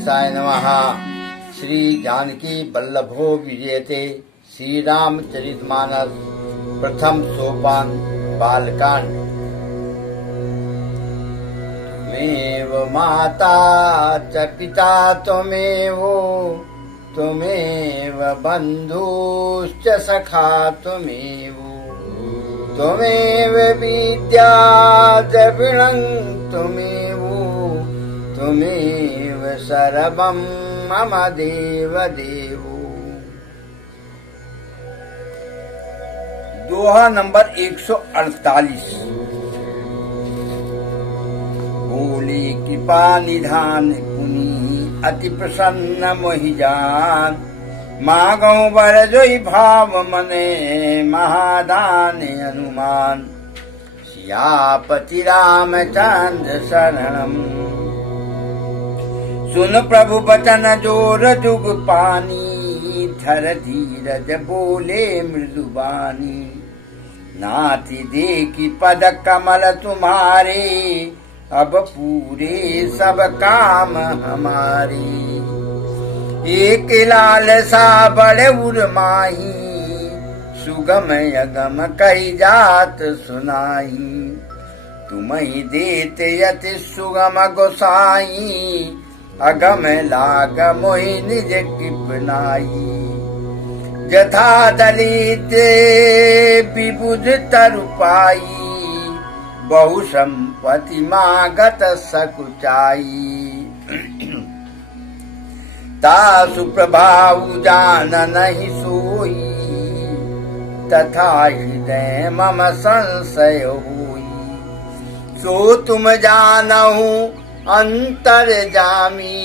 गणेशाय नमः। श्री जानकी वल्लभो विजयते। श्री रामचरितमानस प्रथम सोपान बालकांड। त्वमेव माता च पिता त्वमेव, त्वमेव बन्धुश्च सखा त्वमेव, त्वमेव विद्या द्रविणं त्वमेव, त्वमेव सर्वं मम देवदेव। दोहा नंबर 148। बोले कृपा निधान पुनि अति प्रसन्न मोहि जान, मागो बर जोई भाव मने महादान अनुमान। सियापति रामचंद्र शरणम, सुन प्रभु बचन जोर जुग पानी, धर धीरज बोले मृदुबानी। नाथि देखी पद कमल तुम्हारे, अब पूरे सब काम हमारे। एक लालसा बड़े उर्माही, सुगम यगम कही जात सुनाई। तुम्हि देते यति सुगम गोसाई, अगम लाग मोहि निज कृपनाई। यथा दलित विबुध तरु पाई, बहु संपत्ति मागत सकुचाई। तासु प्रभाव जान नहीं सोई, तथा हृदय मम संशय होई। सो तुम जानहु अंतर जामी,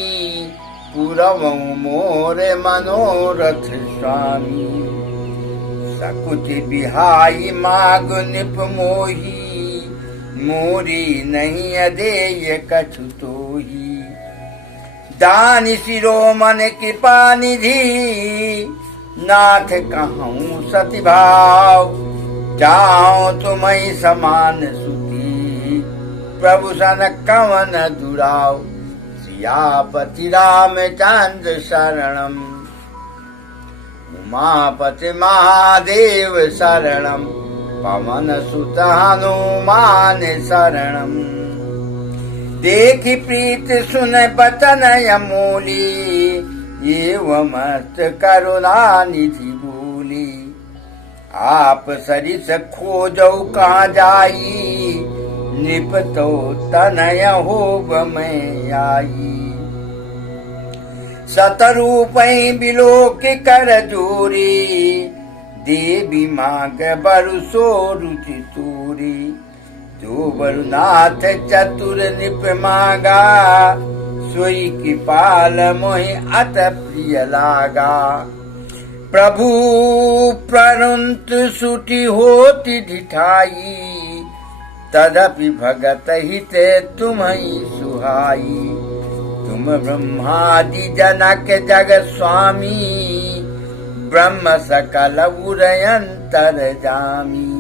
पुरवौ मोर मनोरथ स्वामी। सकुच बिहाई माग निप मोही, मोरी नहीं अदेय कछु तोही। दान शिरोमन कृपा निधि, नाथ कहूँ सति भाव। जाओ तुम्हि समान सुती, प्रभु सन कवन दुराव। सियापति रामचंद्र शरणम, उमापति महादेव शरणम। पवन सुत हनुमान शरणम, देखि प्रीत सुन बचन अमूली। एवं मस्त करुणा निधि बोली, आप सरिस खोजौ कहाँ जाई। निपतो तनय होब मैं आई, सतरूपै बिलोक कर जोरी। देवी मांग बरसो रुचि तूरी, जो बरुनाथ चतुर निप मांगा। सोई कृपाल मोहि अत प्रिय लागा। प्रभु प्रणुंत सुटी होती ढिठाई, तदपि भगत हित तुम्हि सुहाई। तुम ब्रह्मादि जनक जग स्वामी, ब्रह्म सकल उरयंतर जामी।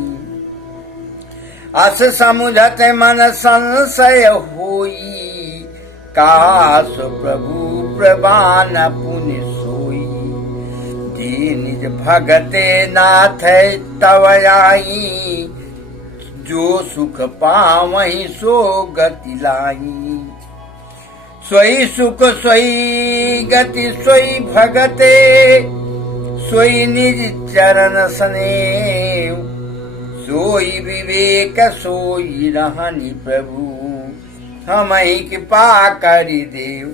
अस समुझत मन संशय होई, कासु प्रभु प्रवान पुनि सोई। जी निज भगते नाथ तव आई, जो सुख पावहि सो गति लाई। सोई सुख सोई गति सोई भगते, सोई निज चरण स्नेह। सोई विवेक सोई रहनि प्रभु, हमहि कृपा करि देव।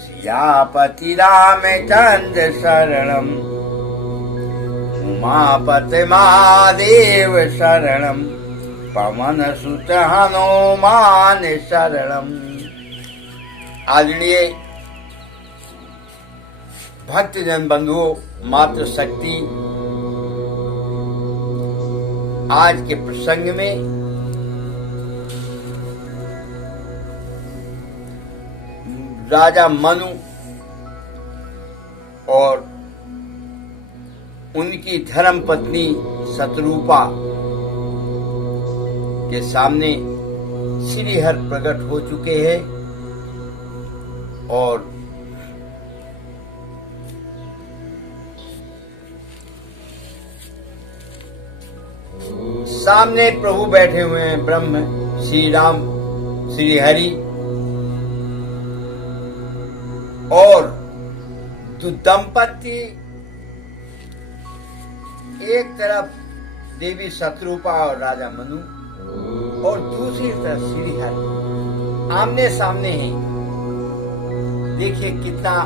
सियापति रामचंद्र शरणम, उमापति महादेव शरणम। पवन सुत हनुमान शरणम। आदरणीय भक्तजन बंधुओं, मातृशक्ति आज के प्रसंग में राजा मनु और उनकी धर्म पत्नी शतरूपा के सामने श्रीहर प्रकट हो चुके हैं और सामने प्रभु बैठे हुए हैं, ब्रह्म, श्री राम, श्री हरि, और दंपति एक तरफ देवी शत्रुपा और राजा मनु, और दूसरी तरफ श्री हरि आमने सामने हैं। देखिए कितना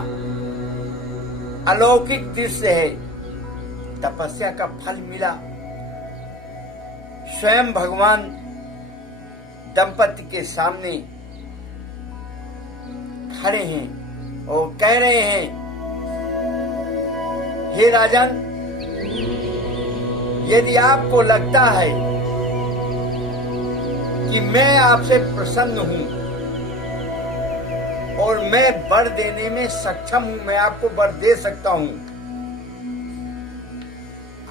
अलौकिक दृश्य है। तपस्या का फल मिला। स्वयं भगवान दंपति के सामने खड़े हैं और कह रहे हैं, हे राजन, यदि आपको लगता है कि मैं आपसे प्रसन्न हूं और मैं वर देने में सक्षम हूं, मैं आपको वर दे सकता हूं,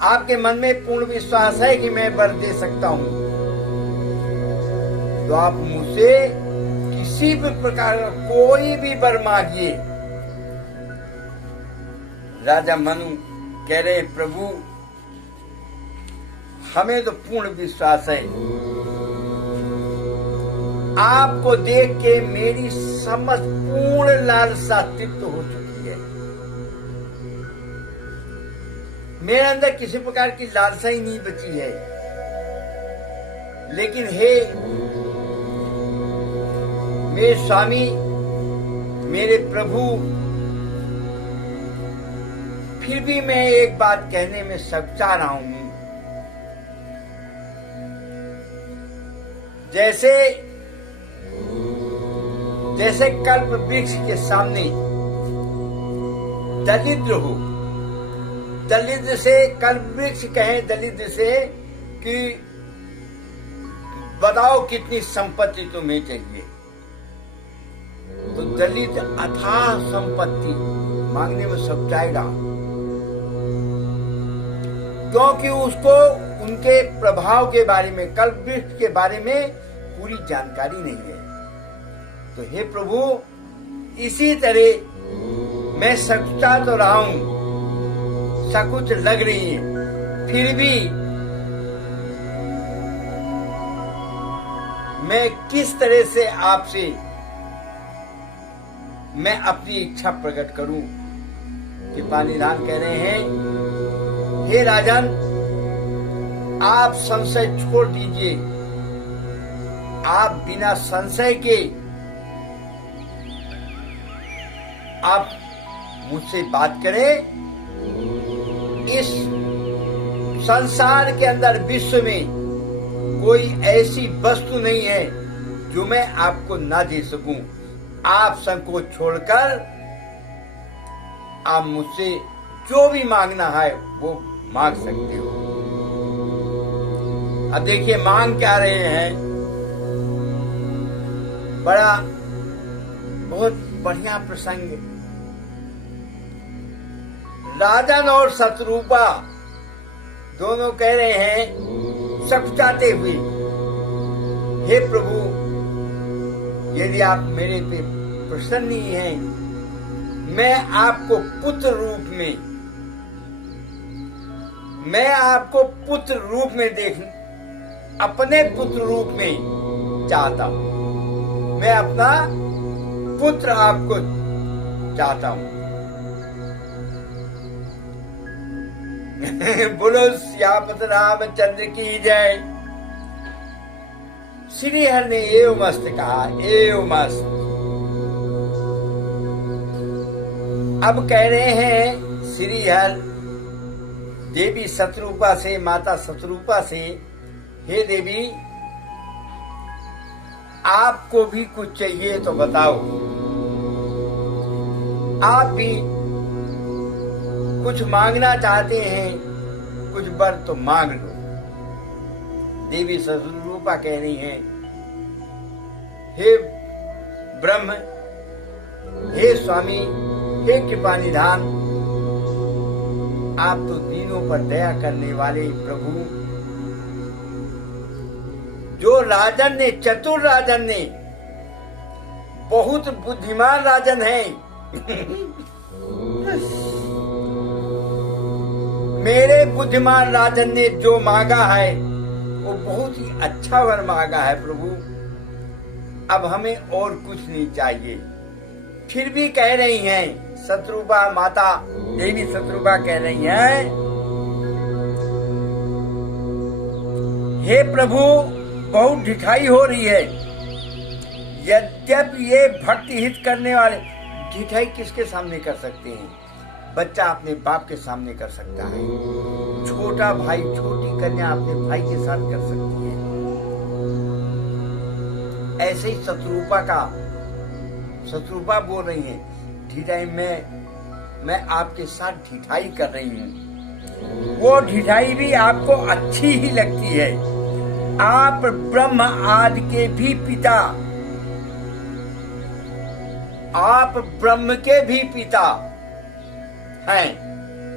आपके मन में पूर्ण विश्वास है कि मैं वर दे सकता हूं, तो आप मुझसे किसी भी प्रकार का कोई भी वर मांगिए। राजा मनु कह रहे, प्रभु हमें तो पूर्ण विश्वास है, आपको देख के मेरी समस्त पूर्ण लालसा तृप्त हो चुकी है। मेरे अंदर किसी प्रकार की लालसा ही नहीं बची है। लेकिन हे मेरे स्वामी, मेरे प्रभु, फिर भी मैं एक बात कहने में सच्चा रहा हूं। जैसे कल्प वृक्ष के सामने दलिद्र हो, दलिद्र से कल्प वृक्ष कहे दलिद्र से कि बताओ कितनी संपत्ति तुम्हें चाहिए, तो दलिद्र अथाह संपत्ति मांगने में सब जाएगा, क्योंकि उसको उनके प्रभाव के बारे में, कल्प वृक्ष के बारे में पूरी जानकारी नहीं है। तो हे प्रभु, इसी तरह मैं सकुचा तो रहा हूं, सकुच लग रही है, फिर भी मैं किस तरह से आपसे मैं अपनी इच्छा प्रकट करूं। कि पानीधान कह रहे हैं, हे राजन, आप संशय छोड़ दीजिए, आप बिना संशय के आप मुझसे बात करें। इस संसार के अंदर, विश्व में कोई ऐसी वस्तु नहीं है जो मैं आपको ना दे सकूं। आप संकोच छोड़कर आप मुझसे जो भी मांगना है वो मांग सकते हो। अब देखिए मांग क्या रहे हैं, बहुत बढ़िया प्रसंग। राजन और शत्रुपा दोनों कह रहे हैं सकुचाते हुए, हे प्रभु, यदि आप मेरे पे प्रसन्न नहीं हैं, मैं आपको पुत्र रूप में अपने पुत्र रूप में चाहता हूं। मैं अपना पुत्र आपको चाहता हूं। बोलो श्यामत रामचंद्र की जय। श्री हरि ने एव मस्त कहा, एव मस्त। अब कह रहे हैं श्री हरि देवी शत्रुपा से, माता शत्रुपा से, हे देवी, आपको भी कुछ चाहिए तो बताओ, आप भी कुछ मांगना चाहते हैं, कुछ वर तो मांग लो। देवी शत्रुपा कह रही हैं, हे ब्रह्म, हे स्वामी, हे कृपानिधान, आप तो दीनों पर दया करने वाले प्रभु, जो राजन ने, चतुर राजन ने, बहुत बुद्धिमान राजन है, मेरे बुद्धिमान राजन ने जो मांगा है वो बहुत ही अच्छा वर मांगा है प्रभु, अब हमें और कुछ नहीं चाहिए। फिर भी कह रही हैं शत्रुपा माता देवी शत्रुपा कह रही हैं, हे प्रभु बहुत ढिठाई हो रही है। यद्यपि ये भक्ति हित करने वाले, ढिठाई किसके सामने कर सकते हैं? बच्चा अपने बाप के सामने कर सकता है, छोटा भाई छोटी कन्या अपने भाई के साथ कर सकती है। ऐसे ही शत्रुपा बोल रही है, ढिठाई मैं आपके साथ ढिठाई कर रही हूँ। वो ढिठाई भी आपको अच्छी ही लगती है। आप ब्रह्म आदि के भी पिता, आप ब्रह्म के भी पिता हैं,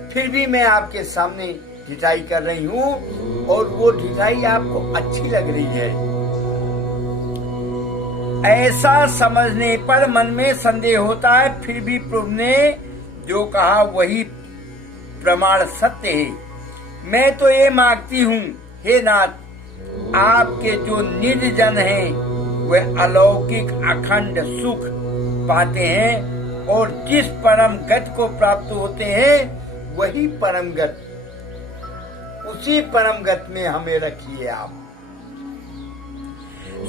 फिर भी मैं आपके सामने ढिठाई कर रही हूँ और वो ढिठाई आपको अच्छी लग रही है। ऐसा समझने पर मन में संदेह होता है, फिर भी प्रभु ने जो कहा वही प्रमाण सत्य है। मैं तो ये मांगती हूँ हे नाथ, आपके जो निर्जन हैं वे अलौकिक अखंड सुख पाते हैं और जिस परम गति को प्राप्त होते हैं वही परम गति, उसी परम गति में हमें रखिए आप।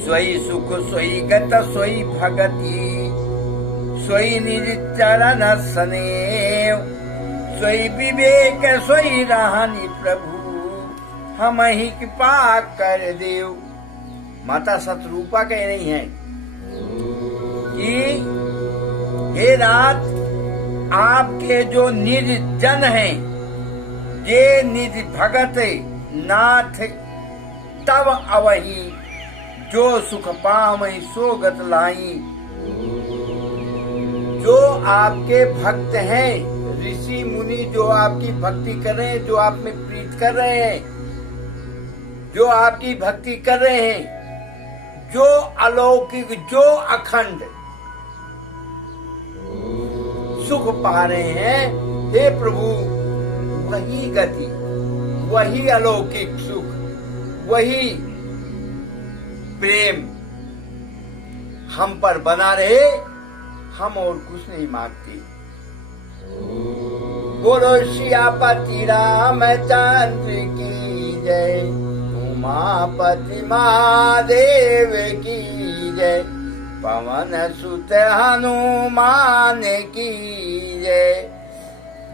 सोई सुख सोई गत सोई भगति, सोई निज चरण स्नेह, सोई विवेक सोई रानी प्रभु, हम ही कृपा कर देव। माता शत्रुपा कह रही हैं कि हे नाथ, आपके जो निज जन हैं, ये निज भगत नाथ, तब अवही जो सुख पावहि सो गत लाई। जो आपके भक्त हैं, ऋषि मुनि जो आपकी भक्ति कर रहे हैं, जो आप में प्रीत कर रहे हैं, जो आपकी भक्ति कर रहे हैं, जो अलौकिक जो अखंड सुख पा रहे हैं, हे प्रभु वही गति, वही अलौकिक सुख, वही प्रेम हम पर बना रहे, हम और कुछ नहीं मांगते। बोलो सियापति रामचंद्र की जय, उमापति महादेव की जय, पवन सुत हनुमान की जय।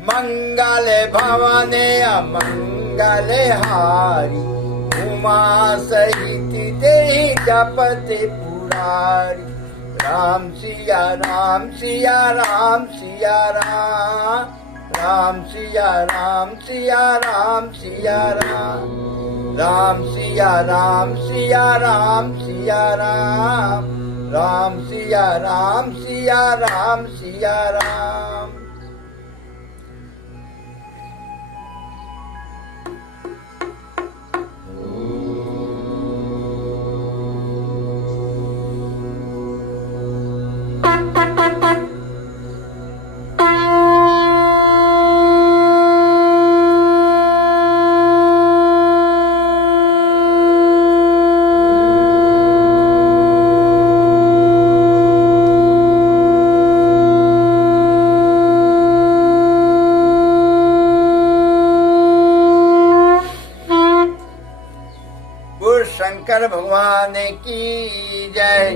मंगल भवन अमंगल हारी, उमा सहित देहि जपत पुरारी। राम सिया राम सिया राम सिया राम, राम सिया राम सिया राम सिया राम, राम सिया राम सिया राम सिया राम, राम सिया राम सिया राम सिया राम। शंकर भगवान की जय।